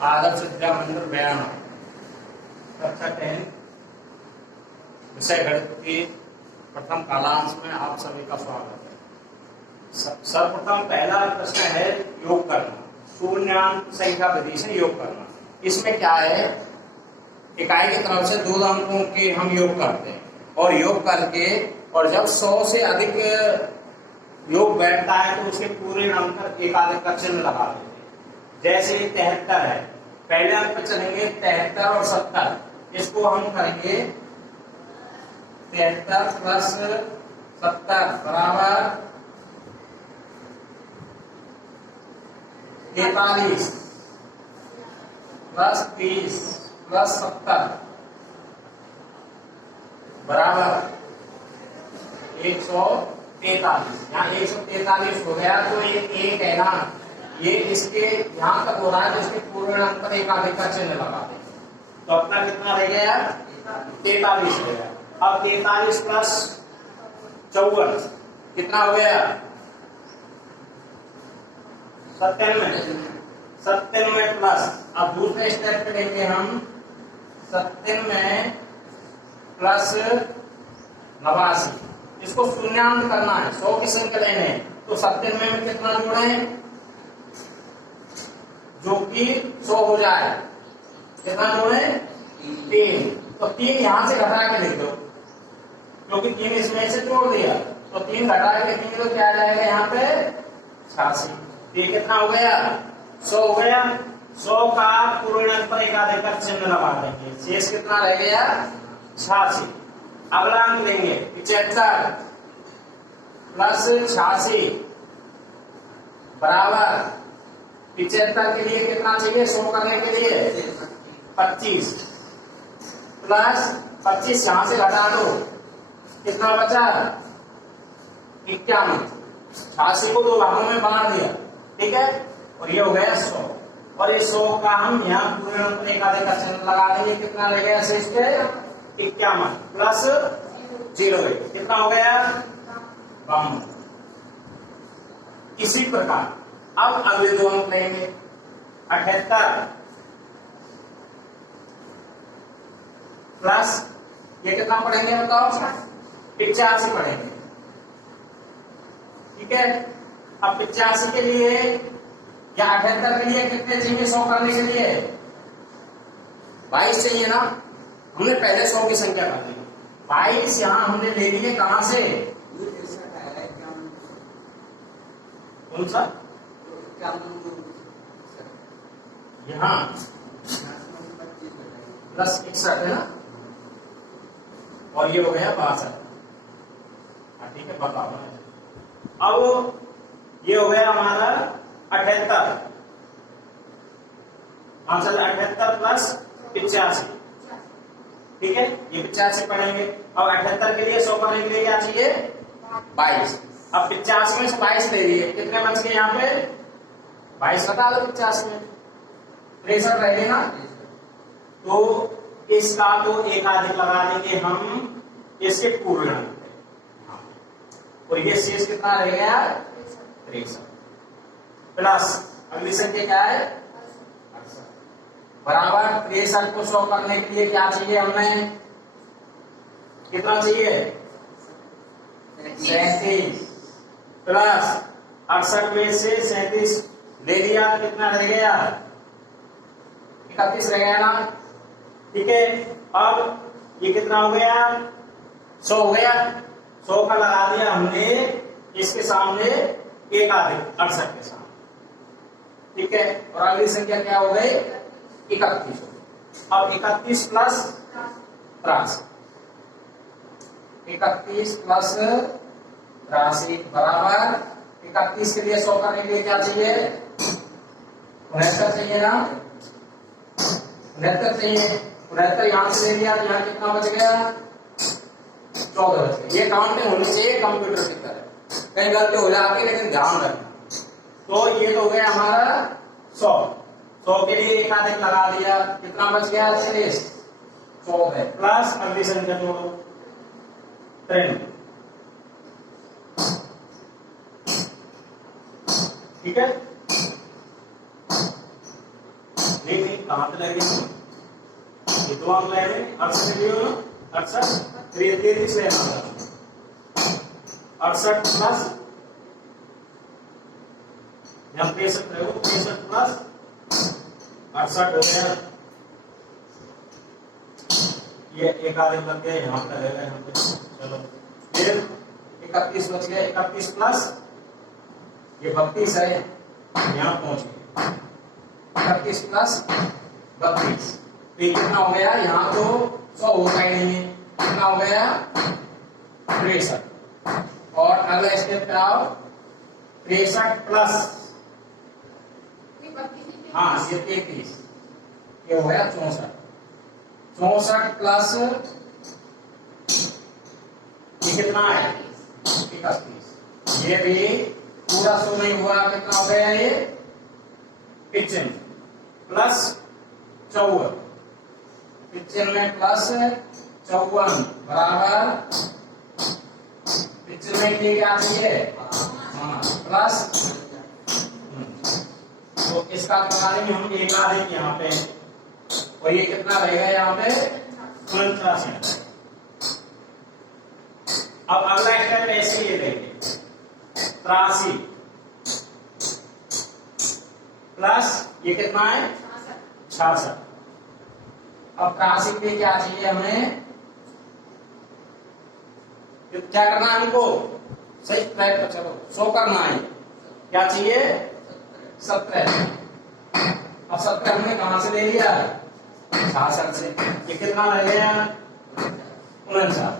आदर्श विद्या मंदिर बयाना कक्षा 10 विषय गणित के प्रथम कालांश में आप सभी का स्वागत है। सर्वप्रथम पहला प्रश्न है योग करना, शून्याङ्क संख्या विधि से योग करना। इसमें क्या है, इकाई की तरफ से 2 अंकों के हम योग करते हैं और योग करके और जब 100 से अधिक योग बैठता है तो उसके पूरे अंक एकाधिक का चिन्ह लगा देते हैं। जैसे 73 है, पहले अंक पे चलेंगे 73 और 70, इसको हम करेंगे 73 प्लस 70 बराबर 43 प्लस 30 प्लस 70 बराबर 143। यहाँ 143 हो गया तो ये एक है ना, ये इसके यहाँ तक हो रहा है तो इसके पूर्ण अंक पर एकाधिक का चिन्ह लगा दें। तो अपना कितना रह गया, 43 रह गया। अब 43 प्लस 54 कितना हो गया, 97 प्लस, अब दूसरे स्टेप पे लेंगे हम 97 प्लस 89, इसको शून्याङ्क करना है, 100 की संख्या लेने हैं तो 97 में कितना जोड़ें जो कि 100 हो जाए, कितना जोड़ें 3, तो 3 यहां से घटा के लिख दो क्योंकि 3 इसमें से जोड़ दिया, तो 3 घटा के लिखेंगे तो क्या आ जाएगा यहाँ पे 86। ये कितना हो गया, 100 हो गया। 100 का पूर्ण अंक पर एकाधिक का चिन्ह लगा देंगे, शेष कितना रह गया 86। अगला अंक लेंगे 75 प्लस 86 बराबर 75 के लिए कितना चाहिए, 100 करने के लिए 25 प्लस 25 यहां से घटा दो, कितना बचा 51। 86 को 2 भागों में बांट दिया, ठीक है, और ये हो गया 100। और ये 100 का हम यहाँ पूरे अंक पर एकाधिक का चिन्ह लगा देंगे, कितना रह गया शेष पे 51 प्लस 0, कितना हो गया 52। इसी प्रकार अब अगले 2 अंक लेंगे 78 प्लस ये कितना पढ़ेंगे बताओ, 85 पढ़ेंगे, ठीक है। अब 85 के लिए या 78 के लिए कितने चाहिए, 100 करने के लिए 22 चाहिए ना, हमने पहले 100 की संख्या कर ली, 22 यहां हमने ले लिए कहां से, कौन सा यहाँ प्लस 61 है ना, और ये हो गया 62, ठीक है बताओ। अब ये हो गया हमारा 78, आंसर 78 प्लस 85, ठीक है, ये 85 पढ़ेंगे। अब 78 के लिए 100 करने के लिए क्या चाहिए 22, अब 85 में से 22 ले लिए, कितने बच गए यहाँ पे 22 घटा दो 50 में 63 रह गए ना, तो इसका तो एकाधिक लगा देंगे हम इसके पूर्ण अंक, और ये शेष कितना रह गया 63 प्लस अगली संख्या क्या है 68 बराबर 63 को 100 करने के लिए क्या चाहिए हमें, कितना चाहिए 37 प्लस 68 में से 37 ले लिया, कितना रह गया 31 रह गया ना, ठीक है। अब ये कितना हो गया 100 हो गया, 100 का लगा दिया हमने इसके सामने एकाधिक 68 के सामने, ठीक है। और अगली संख्या क्या हो गई 31। अब 31 प्लस 83, 31 प्लस 83 बराबर 31 के लिए 100 करने के लिए क्या चाहिए 69 चाहिए ना, 69 चाहिए, 69 यहां से ले लिया तो यहाँ कितना बच गया 14 बच गया। ये काउंटिंग होनी चाहिए कंप्यूटर की तरह, कहीं गलती हो जाती है लेकिन ध्यान रखना। तो ये तो हो गया हमारा 100 के लिए एकाधिक लगा दिया, कितना बच गया शेष 14 प्लस अगली संख्या जोड़ो 93, ठीक है। नहीं नहीं, कहाँ पे लगेगी? ये दो अंक लगे 68 लियो ना, 68 33 लेना था, 68 प्लस यहाँ 63 रहे, 63 प्लस 68 हो गया। ये एक आधे लग गया, यहाँ पे लगेगा, यहाँ पे। चलो फिर 31 बच गया, 31 प्लस ये 32 है, यहाँ पहुंच गए 31 प्लस 32। ये कितना हो गया? यहाँ तो 100 होगा ही नहीं, कितना हो गया? 63। और अगला स्टेप पे आओ, 63 प्लस हाँ ये 33, ये हो गया 64। 64 प्लस ये कितना है? 31। ये भी पूरा 100 नहीं हुआ, कितना हो गया? ये 95 प्लस 54, 95 प्लस 54 बराबर 95 के लिए क्या चाहिए? हाँ प्लस, तो इसका लगा देंगे हम एक आधे यहाँ पे, और ये कितना रहेगा यहाँ पे? 49। अब अगला स्टेप ऐसे ये लेंगे 83 प्लस ये कितना है? 66। अब 83 पे क्या चाहिए हमें? क्या करना है हमको? सही ट्रैक पर चलो, 100 करना है। क्या चाहिए? 70। अब 70 हमने कहां से ले लिया? 66 से। ये कितना रह गया? 49।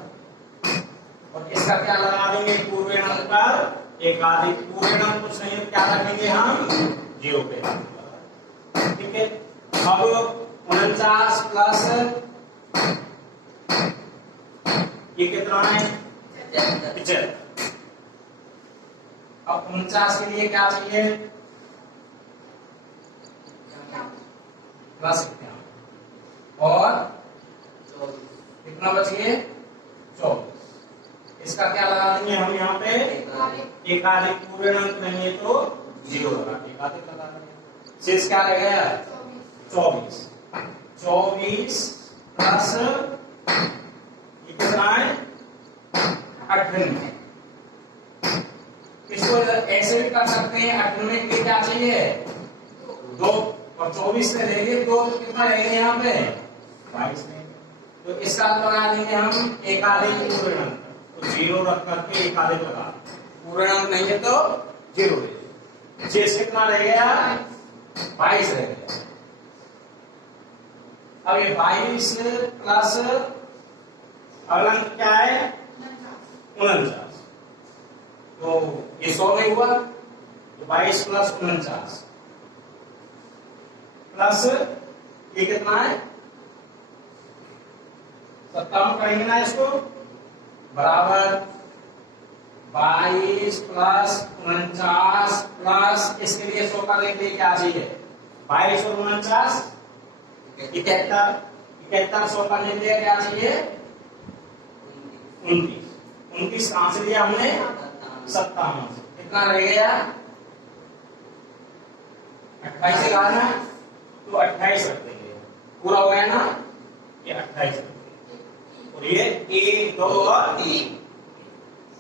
और इसका क्या लगा देंगे? पूर्णांक पर एक आधे, पूर्णांक कुछ नहीं है, क्या रखेंगे हम? 0 पे। ठीक है, अब 49 प्लस ये कितना है? 75। अब 49 के लिए क्या चाहिए? प्लस कितना? और कितना बच गए? 24। इसका क्या लगा देंगे हम यहाँ पे? एक आधे, पूर्णांक नहीं है तो 0 लगा, एक आधे लगा देंगे। शेष क्या रह गया? 24। 24 प्लस ये कितना है? 98। इसको ऐसे भी कर सकते हैं, 98 के लिए क्या चाहिए? 2, और 24 से लेंगे 2 तो कितना रहेगा यहाँ पे? 22 लेंगे। तो इसका लगा देंगे हम एक आधे पूर्णांक, तो 0 रख करके एक आधे लगा, पूर्णांक नहीं है तो 0 ले। शेष कितना रह गया? 22 रह गया। अब ये 22 प्लस अगला क्या है? 49। तो ये 100 नहीं हुआ, तो 22 प्लस 49 प्लस ये कितना है? 57 करेंगे ना इसको, बराबर 22 प्लस 49 प्लस इसके लिए 100 करने के लिए क्या चाहिए? 22 और 49 71, 100 करने के लिए क्या चाहिए? 29। 29 कहां से लिया हमने? 57 से। कितना रह गया? 28 से कहा ना, तो 28 रख देंगे, पूरा हो गया ना? ये 28 रख देंगे, और ये 1 2 और 3।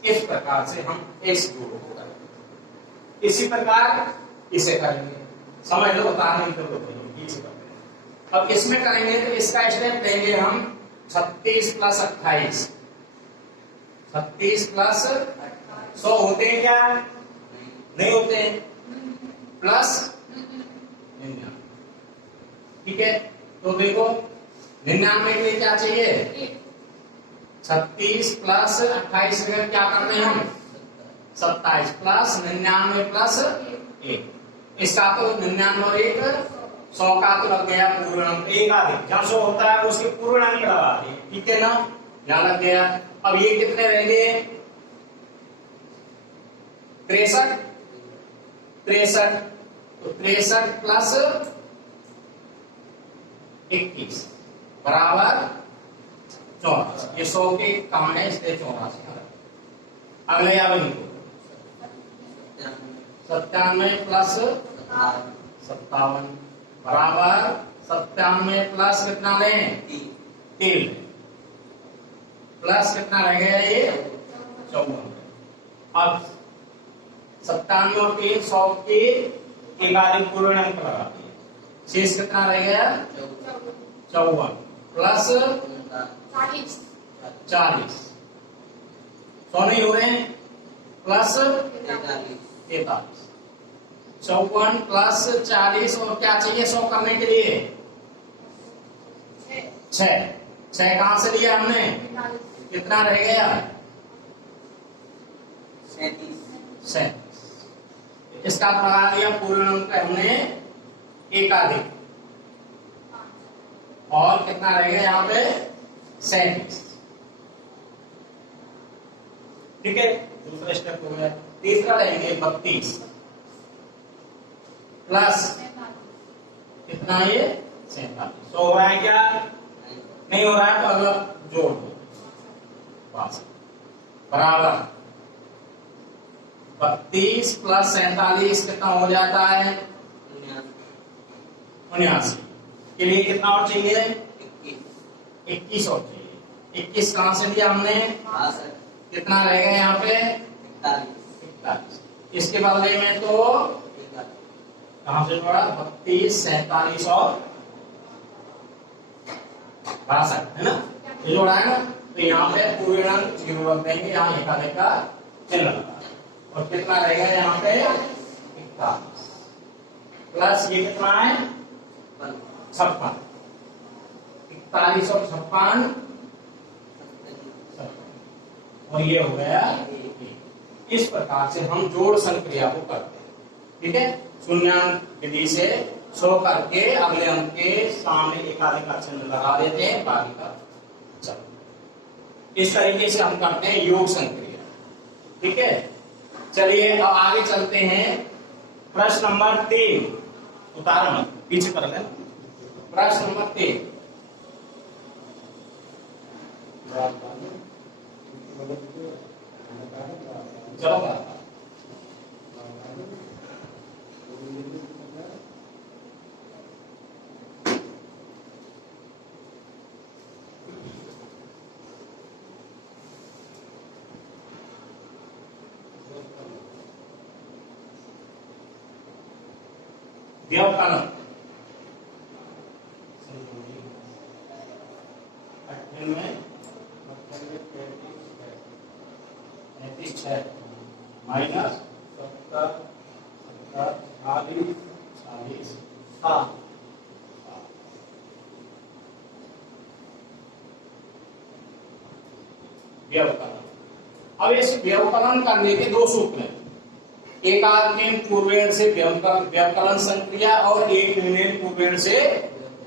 इस प्रकार से हम इस जोड़ को करेंगे। इसी प्रकार इसे करेंगे, समझ लो, बताने की जरूरत नहीं, इसी प्रकार। अब इसमें करेंगे तो इसका स्टेप लेंगे हम 36 प्लस 28। 36 प्लस 100 होते हैं क्या? नहीं होते हैं, प्लस 99। ठीक है, तो देखो 99 के लिए क्या चाहिए? 36 प्लस 28 में क्या करते हैं हम? 27 प्लस 99 प्लस 1। इसका तो 99 और 1 100 का तो लग गया पूर्णांक, एक आधे जहां 100 होता है उसके पूर्णांक लगा दिए। ठीक है ना, यहां लग गया। अब ये कितने रह गए? 63। 63, तो 63 प्लस 21 बराबर 84। ये 100 के कम है, इसलिए 84। अगले आगे 97 प्लस 57 बराबर 97 प्लस कितना लें 3 प्लस कितना रह गया ये 54। अब 97 और 3 100 की एकाधिक पूर्ण अंक लगा दिए, शेष कितना रह गया 54 प्लस 40 100 नहीं हो रहे हैं प्लस 43 54 प्लस 40 और क्या चाहिए 100 करने के लिए 6 कहां से लिया हमने कितना रह गया 37। इसका लगा दिया पूर्ण अंक हमने एकाधिक और कितना रह गया यहाँ पे 37। ठीक है, दूसरा स्टेप हो गया। तीसरा लेंगे 32 प्लस कितना ये 47। तो हो रहा है क्या, नहीं हो रहा है तो अगर जोड़ दो बस बराबर 32 प्लस 47 कितना हो जाता है 79 के लिए कितना और चाहिए 21 और चाहिए 21 कहां से लिया हमने कितना रहेगा यहाँ पे 41। इसके बदले में तो कहां से जोड़ा 32 47 और 62 है ना, ये जोड़ा है ना, तो यहाँ पे पूर्ण अंक 0 रख देंगे, यहाँ एकाधिक का चिन्ह लगा और कितना रहेगा यहाँ पे 41 प्लस ये कितना है 56 41 और 56 और ये हो गया। इस प्रकार से हम जोड़ संक्रिया को करते हैं। ठीक है, शून्यांक विधि से 100 करके अगले अंक के सामने एकाधिक का चिन्ह लगा देते हैं, बाकी का चलो इस तरीके से हम करते हैं योग संक्रिया। ठीक है, चलिए अब आगे चलते हैं। प्रश्न नंबर 3 उतारण पीछे कर लें। प्रश्न नंबर 3 चलो व्यवकलन माइनस 70 40 40। हाँ, व्यवकलन। अब इस व्यवकलन करने के दो सूत्र हैं, एकाधिक पूर्वेण से व्यवकलन संक्रिया और एक न्यूनेन पूर्वेण से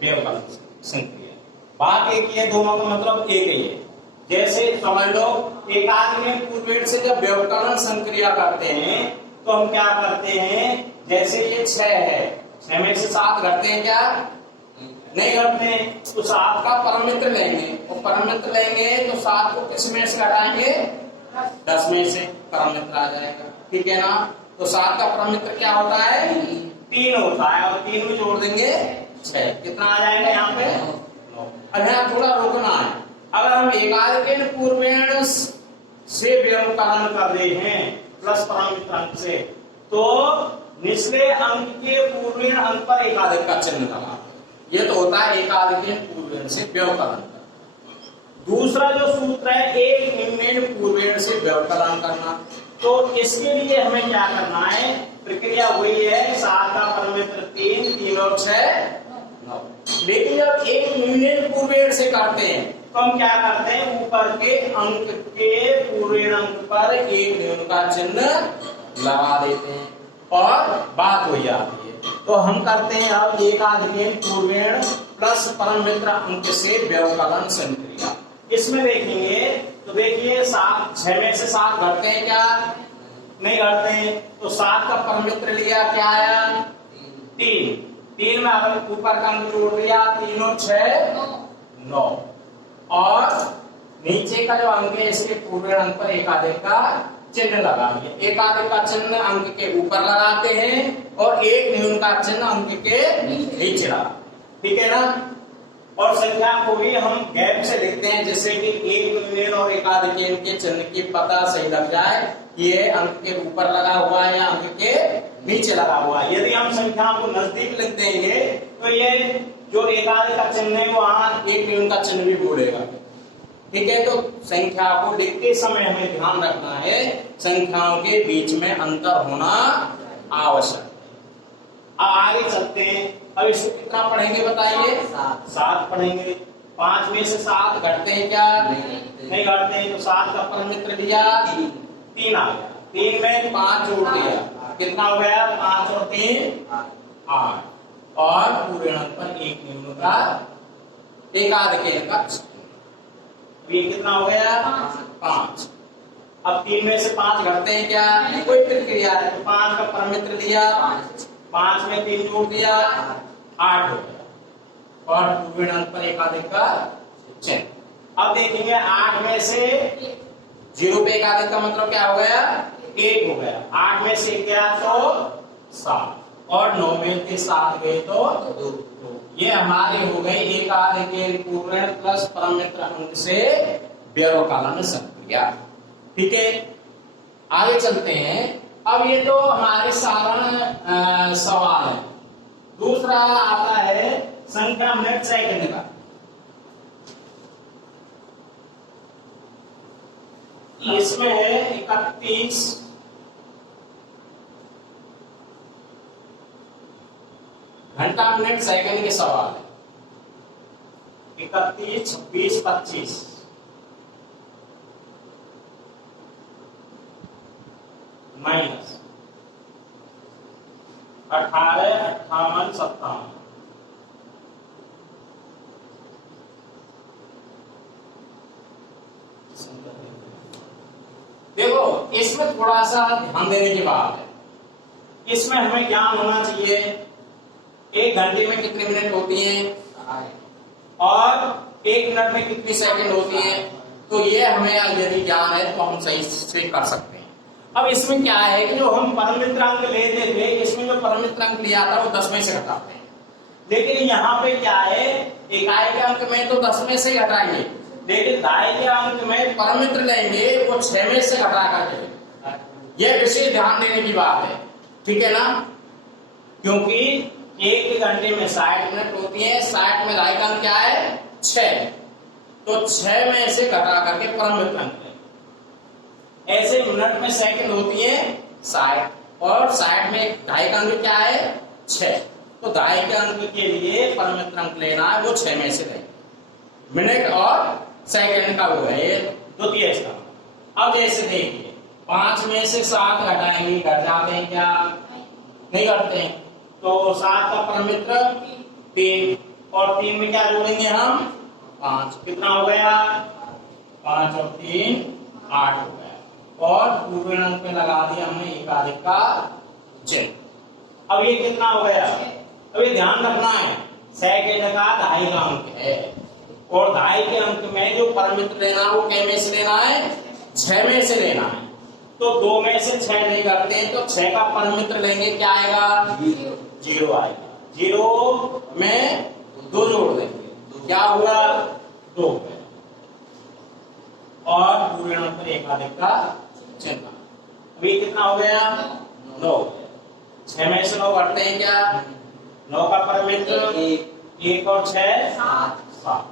व्यवकलन संक्रिया। बात एक ही है, दोनों का मतलब एक ही है। जैसे समझ लो एकाधिक पूर्वेण से जब व्यवकलन संक्रिया करते हैं तो हम क्या करते हैं, जैसे ये 6 है, 6 में से 7 घटते हैं क्या नहीं घटते, तो 7 का परमित्र लेंगे और परमित्र लेंगे तो 7 को किस में से घटाएंगे 10 में से परमित्र आ जाएगा। ठीक है ना, तो 7 का परमित्र क्या होता है 3 होता है और 3 में जोड़ देंगे 6, कितना आ जाएगा यहाँ पे 9। अब यहाँ थोड़ा रुकना है, अगर हम एकाधिक पूर्वेण से व्यवकलन कर रहे हैं प्लस परमित्र अंक से, तो निचले अंक के पूर्वेण अंक पर एकाधिक का चिन्ह लगा, ये तो होता है एकाधिक पूर्वेण से व्यवकलन। दूसरा जो सूत्र है एक न्यूनेन पूर्वेण से व्यवकलन करना, तो इसके लिए हमें क्या करना है, प्रक्रिया वही है 7 का परमित्र 3 3 और 6 9। लेकिन जब एक न्यूनेन पूर्वेण से करते हैं तो हम क्या करते हैं, ऊपर के अंक के पूर्वेण अंक पर एक न्यून का चिन्ह लगा देते हैं और बात हो जाती है। तो हम करते हैं अब एकाधिक पूर्वेण प्लस परमित्र अंक से व्यवकलन संक्रिया। इसमें देखेंगे तो देखिए 6 में से 7 घटते हैं क्या नहीं घटते हैं, तो 7 का परमित्र लिया क्या आया 3 में अगर ऊपर का अंक जोड़ दिया 3 और 6 9 और नीचे का जो अंक है इसके पूर्वेण अंक पर एकाधिक का चिन्ह लगा दिया। एकाधिक का चिन्ह अंक के ऊपर लगाते हैं और एक न्यून का चिन्ह अंक के नीचे लगा, ठीक है ना। और संख्या को भी हम गैप से लिखते हैं, जिससे कि एक न्यून और एकाधिक के चिन्ह की पता सही लग जाए कि ये अंक के ऊपर लगा हुआ है या अंक के नीचे लगा हुआ है। यदि हम संख्या को नजदीक लिख देंगे तो ये जो एकाधिक का चिन्ह है वहां एक न्यून का चिन्ह भी बोलेगा, ठीक है। तो संख्या को लिखते समय हमें ध्यान रखना है संख्याओं के बीच में अंतर होना आवश्यक। अब आगे चलते हैं। अब इसको कितना पढ़ेंगे बताइए? 7 पढ़ेंगे। 5 में से 7 घटते हैं क्या? नहीं घटते हैं। तो 7 का परमित्र लिया 3 आ गया। 3 में 5 जोड़ दिया, कितना हो गया? 5 और 3 8। और पूरे अंक पर एक न्यून का एकाधिक का, ये कितना हो गया? 5। अब 3 में से 5 घटते हैं क्या? कोई प्रक्रिया है। तो 5 का परमित्र लिया, 5 में 3 जोड़ दिया 8 हो गया। और पूरे अंक पर एकाधिक का चिन्ह। अब देखेंगे 8 में से 0 पे एकाधिक का मतलब क्या हो गया? 1 हो गया। 8 में से गया तो 7 और 9 में से 7 गए तो 2। ये हमारे हो गई एकाधिक पूर्ण प्लस परमित्र अंक से व्यवकलन संक्रिया, ठीक है। आगे चलते हैं। अब ये तो हमारे साधारण सवाल है। दूसरा आता है संख्या मिनट सेकंड का। इसमें है 31 घंटा मिनट सेकंड के सवाल है। 31, 26, 25 माइनस 18, 58, 57। देखो इसमें थोड़ा सा ध्यान देने की बात है। इसमें हमें ज्ञान होना चाहिए 1 घंटे में कितनी मिनट होती हैं और 1 मिनट में कितनी सेकंड होती हैं। तो ये हमें यदि ज्ञान है तो हम सही से कर सकते हैं। अब इसमें क्या है कि जो हम परमित्र अंक लेते थे, इसमें जो परमित्र अंक लिया था वो 10 में से घटाते हैं। लेकिन यहाँ पे क्या है, इकाई के अंक में तो 10 में से घटाएंगे, लेकिन दाई के अंक में परमित्र लेंगे वो 6 में से घटा करके। यह विशेष ध्यान देने की बात है, ठीक है ना। क्योंकि 1 घंटे में 60 मिनट होती है, 60 में दाई का अंक क्या है? 6। तो 6 में से घटा करके परमित्र अंक लेंगे। ऐसे मिनट में सेकंड होती है 60 और 60 में दाई का अंक क्या है? 6। तो दाई के अंक के लिए परमित्र अंक लेना है, वो 6 में से लेंगे। मिनट और सेकंड का वो है द्वितीय स्थान। अब जैसे देखिए 5 में से 7 घटाएंगे, घट जाते हैं क्या? नहीं घटते हैं। तो 7 का परमित्र 3 और 3 में क्या जोड़ेंगे हम? 5। कितना हो गया? 5 और 3 8 हो गया। और पूरे अंक पे लगा दिया हमने एकाधिक का चिन्ह। अब ये कितना हो गया? अब ये ध्यान रखना है सेकंड का दाई का अंक है और दाई के अंक में जो परमित्र लेना है वो कै में से लेना है? 6 में से लेना है। तो 2 में से 6 नहीं करते हैं तो 6 का परमित्र लेंगे, क्या आएगा? 0 आएगा। 0 में 2 जोड़ देंगे, क्या हुआ? 2 और पूरे अंक पर एकाधिक का चिन्ह। अभी कितना हो गया? 9। 6 में से 9 घटते हैं क्या? 9 का परमित्र 1 और 6 7।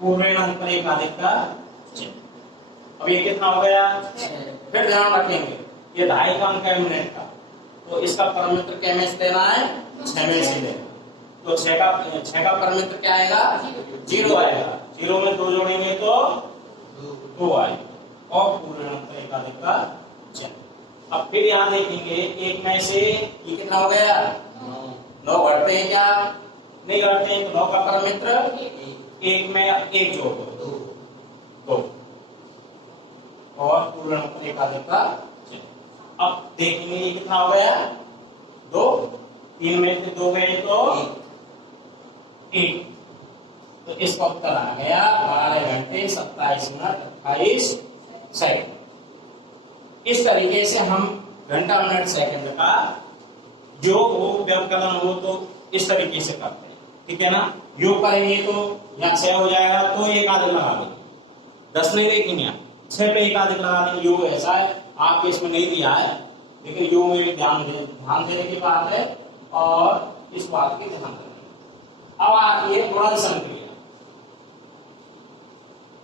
पूरे अंक पर एकाधिक का चिन्ह। अब ये कितना हो गया? 6। फिर ध्यान रखेंगे ये दाई का अंक है मिनट का, तो इसका परमित्र क्या में से देना है? 6 में से देना। तो 6 का परमित्र क्या आएगा? 0 आएगा। 0 में 2 जोड़ेंगे तो 2 आएगा और पूरे अंक पर एकाधिक का चिन्ह। अब फिर यहाँ देखेंगे 1 में से ये कितना हो गया? 9 घटते हैं क्या? नहीं घटते हैं। तो 9 का परमित्र 1 में 1 जोड़ दो 2 और पूर्ण अंक पर एकाधिक का चिन्ह। अब देखेंगे ये कितना हो गया? 2। 3 में से 2 गए तो 1। तो इसका उत्तर आ गया 12 घंटे 27 मिनट 28 सेकंड। इस तरीके से हम घंटा मिनट सेकंड का योग हो व्यवकलन हो तो इस तरीके से करते हैं, ठीक है ना। योग करेंगे तो यहाँ 6 हो जाएगा तो एक आधे लगा देंगे, 10 नहीं देखेंगे यहाँ 6 पे एक आधे लगा देंगे। योग ऐसा है, आपके इसमें नहीं दिया है लेकिन योग में भी ध्यान देने की बात है और इस बात की ध्यान देने। अब आती है गुणनसन क्रिया।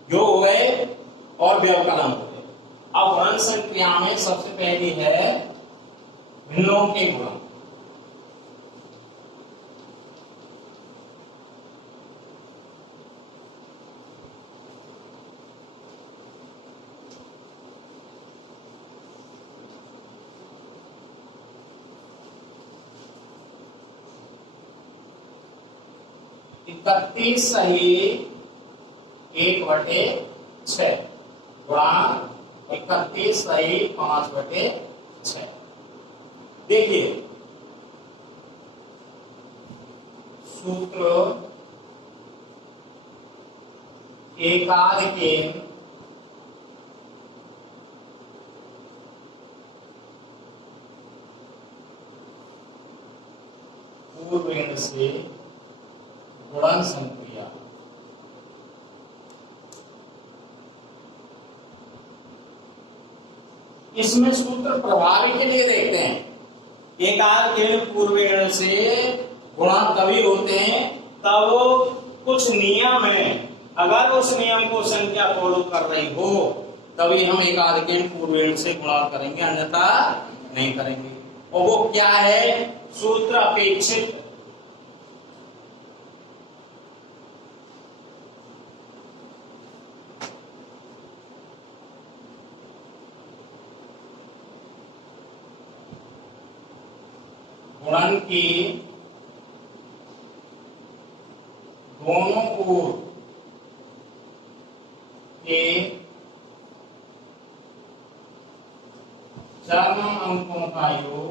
योग हो गए और व्यवकलन हो गए। अब गुणनसन क्रिया में सबसे पहली है भिन्नों के गुणन। इकतीस सही 1/6 गुणा 31 सही 5/6। देखिए सूत्र एकाद के पूर्वेण से गुणनसन क्रिया। इसमें सूत्र प्रभावी के लिए देखते हैं। एकाद के पूर्वेण से गुणा तभी होते हैं तब कुछ नियम है, अगर उस नियम को संख्या फॉलो कर रही हो तभी हम एकाद के पूर्वेण से गुणा करेंगे, अन्यथा नहीं करेंगे। और वो क्या है? सूत्र अपेक्षित। गुणन की दोनों ओर के चरम अंकों का योग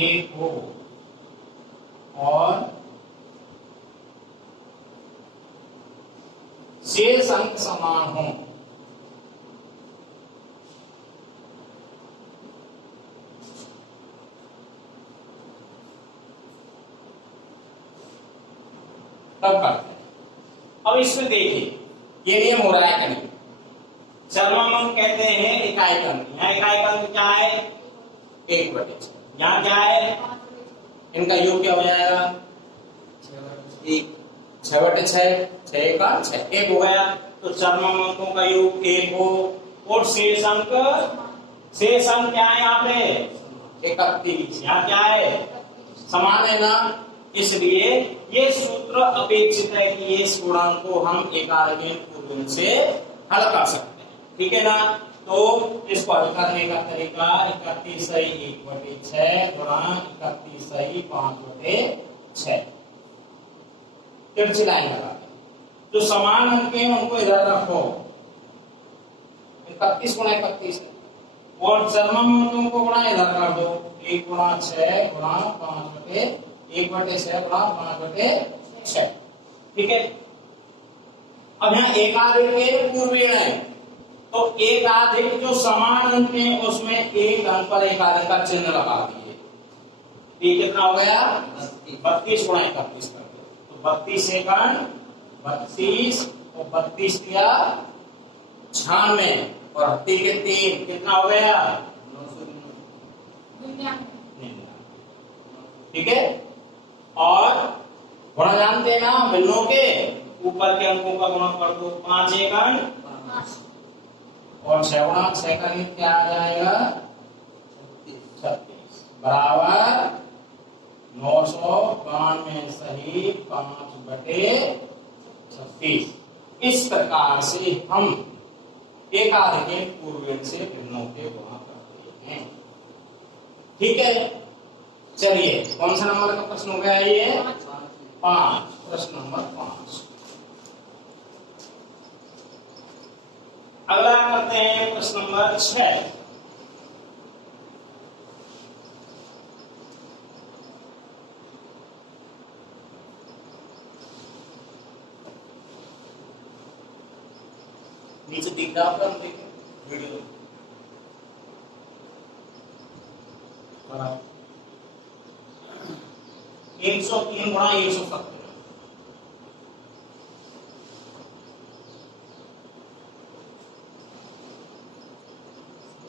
एक हो और शेष अंक समान हो। तब करते हैं। अब इसमें देखिए ये नियम हो रहा है कि नहीं। चरम अंक कहते हैं इकाई अंक। यहाँ इकाई अंक क्या है? 1/6। यहाँ क्या है? इनका योग क्या हो जाएगा? 6/6। 6 का 6 1 हो गया तो चरम अंकों का योग 1 हो और शेष अंक क्या है? यहाँ पे 31। यहाँ क्या है? समान है ना, इसलिए ये सूत्र अपेक्षित है कि ये गुणांक को हम एकाग्र पूर्व से हल कर सकते हैं, ठीक है ना। तो इसको हल करने का तरीका 31 सही 1/6 गुणा 31 सही 5/6। तिरछी लाइन लगा जो समान अंक है उनको इधर रखो। 31 गुणा 31 और चरम अंकों को गुणा इधर कर दो। 1 गुणा 6 गुणा 1/6 गुणा 5/6, ठीक है। अब यहाँ एकाधिक के पूर्वेण है तो एकाधिक जो समान अंक है उसमें एक अंक पर एकाधिक का चिन्ह लगा दिए। ये कितना हो गया? 32 गुणा 31 कर दो तो 32 सेकंड 32 और 32 किया 96 और 3 के 3 कितना हो गया? 999, ठीक है। और गुणा जानते हैं ना भिन्नों के, ऊपर के अंकों का गुणा कर दो। 5 एकम और 6 गुणा 6 का क्या आ जाएगा? 36 बराबर 992 सही 5/36। इस प्रकार से हम एकाधिक के पूर्वेण से भिन्नों के गुणा करते हैं, ठीक है। चलिए कौन सा नंबर का प्रश्न हो गया? ये 5, प्रश्न नंबर 5। अगला करते हैं प्रश्न नंबर 6। नीचे दिख रहा होगा, हम देखें वीडियो बराबर 103 गुणा 170।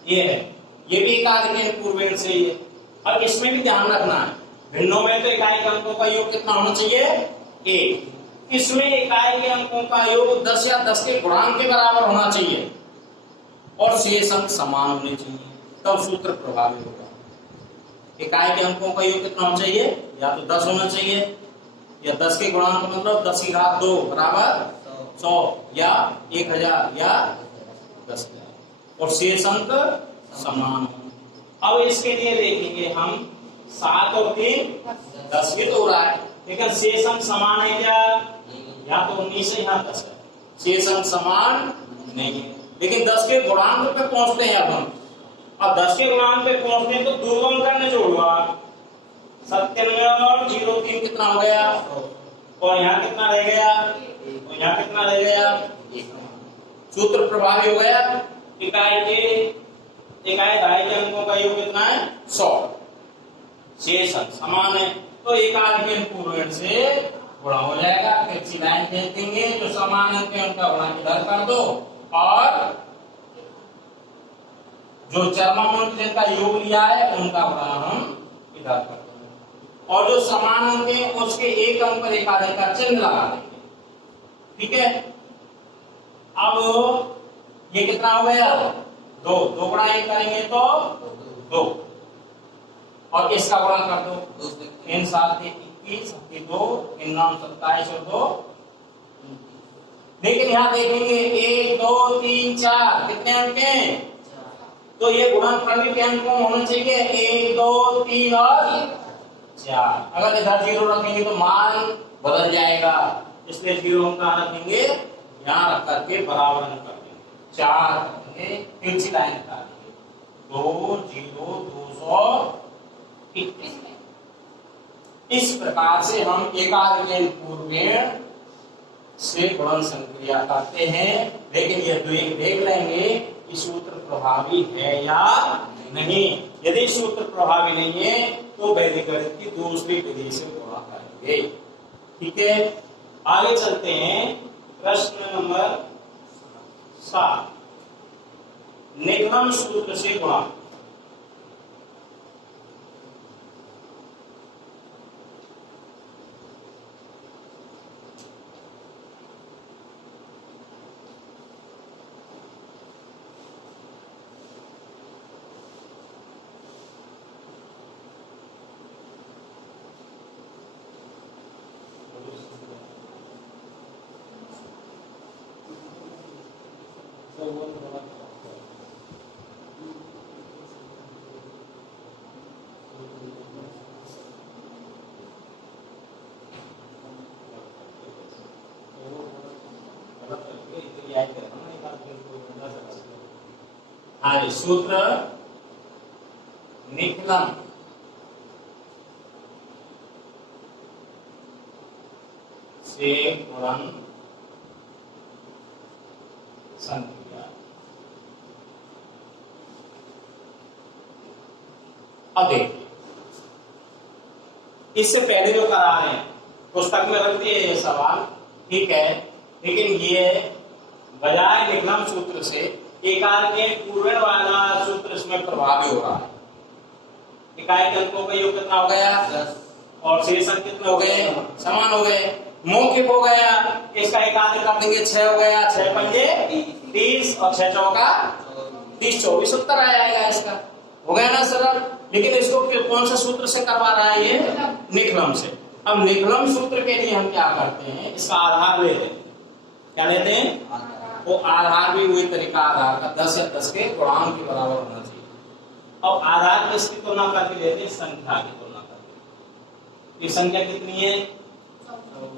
ये है, ये भी एकाध के पूर्वेण से ही है। अब इसमें भी ध्यान रखना है, भिन्नों में तो इकाई के अंकों का योग कितना होना चाहिए? 1। इसमें इकाई के अंकों का योग 10 या 10 के गुणांक के बराबर होना चाहिए और शेष अंक समान होने चाहिए, तब सूत्र प्रभावी होगा। इकाई के अंकों का योग कितना होना चाहिए? या तो 10 होना चाहिए, या 10 के गुणांक मतलब 10 की घात 2 बराबर 100 या 1000 या 10,000 और शेष अंक समान हो। अब इसके लिए देखेंगे हम 7 और 3 10 भी तो हो रहा है, लेकिन शेष अंक समान है क्या? या तो 19 है या 10 है, शेष अंक समान नहीं है। लेकिन 10 के गुणांक पे पहुंचते हैं अब हम। अब 10 के गुणांक पे पहुंचते हैं तो दो अंक करने जोड़ूंगा, 97 और 03 कितना हो गया? और यहाँ कितना रह गया? और यहाँ कितना रह गया? सूत्र प्रभावी हो गया। इकाई दहाई के अंकों का योग कितना है? 100। शेष अंक समान है तो एकाध के पूर्वेण से गुणा हो जाएगा। तिरछी लाइन भेज देंगे, जो समान अंक है उनका गुणा इधर कर दो और जो चरमांक जिनका योग लिया है उनका गुणा हम इधर कर देंगे और जो समान अंक है उसके एक अंक पर एकाध का चिन्ह लगा देंगे। ठीक है, अब ये कितना हो गया? 2 गुणा 1 करेंगे तो 2 और इसका गुणा कर दो, 3 7 21 2 3 9 27 और 2। लेकिन यहाँ देखेंगे 1 2 3 4 कितने अंक हैं? तो ये गुणनफल के अंक होना चाहिए 1 2 3 और 4। अगर इधर 0 रखेंगे तो मान बदल जाएगा, इसलिए 0 हम कहाँ रखेंगे? यहाँ रख करके बराबर अंक कर देंगे, 4 रखेंगे, तिरछी लाइन निकाल देंगे 2 0 221। इस प्रकार से हम एकाध के पूर्वेण से गुणन संक्रिया करते हैं। लेकिन ये देख लेंगे कि सूत्र प्रभावी है या नहीं। यदि सूत्र प्रभावी नहीं है तो वैदिक गणित की दूसरी विधि से गुणा करेंगे। ठीक है, आगे चलते हैं। प्रश्न नंबर 7, निगम सूत्र से गुणा। सूत्र निकलम से गुणन संक्रिया। अब देखिए, इससे पहले जो करा रहे हैं पुस्तक में रख दिए ये सवाल, ठीक है, लेकिन ये बजाय निगम सूत्र से एकाध के पूर्वेण वाला सूत्र इसमें प्रभावी हो रहा है। इकाई के अंकों का योग कितना हो गया? 10 और शेष अंक कितने हो गए? समान हो गए। मौखिक हो गया, इसका एकाध कर देंगे 6 हो गया, 6 पंजे 30 और 6 चौका 30 24 उत्तर आ जाएगा इसका। हो गया ना सरल। लेकिन इसको कौन सा सूत्र से करवा रहा है? ये निगम से। अब निगम सूत्र के लिए हम क्या करते हैं? इसका आधार लेते हैं। क्या लेते हैं? वो आधार भी वही तरीका आधार का 10 या 10 के गुणांक के बराबर होना चाहिए। अब आधार किसकी तुलना करके लेते हैं? संख्या की तुलना करके। ये संख्या कितनी है?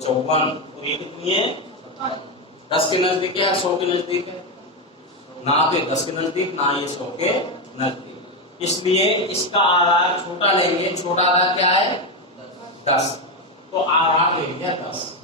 54। और ये कितनी है? 10 के नजदीक है, 100 के नजदीक है? ना तो 10 के नजदीक, ना ये 100 के नजदीक। इसलिए इसका आधार छोटा लेंगे। छोटा आधार क्या है? 10। तो आधार ले लिया 10।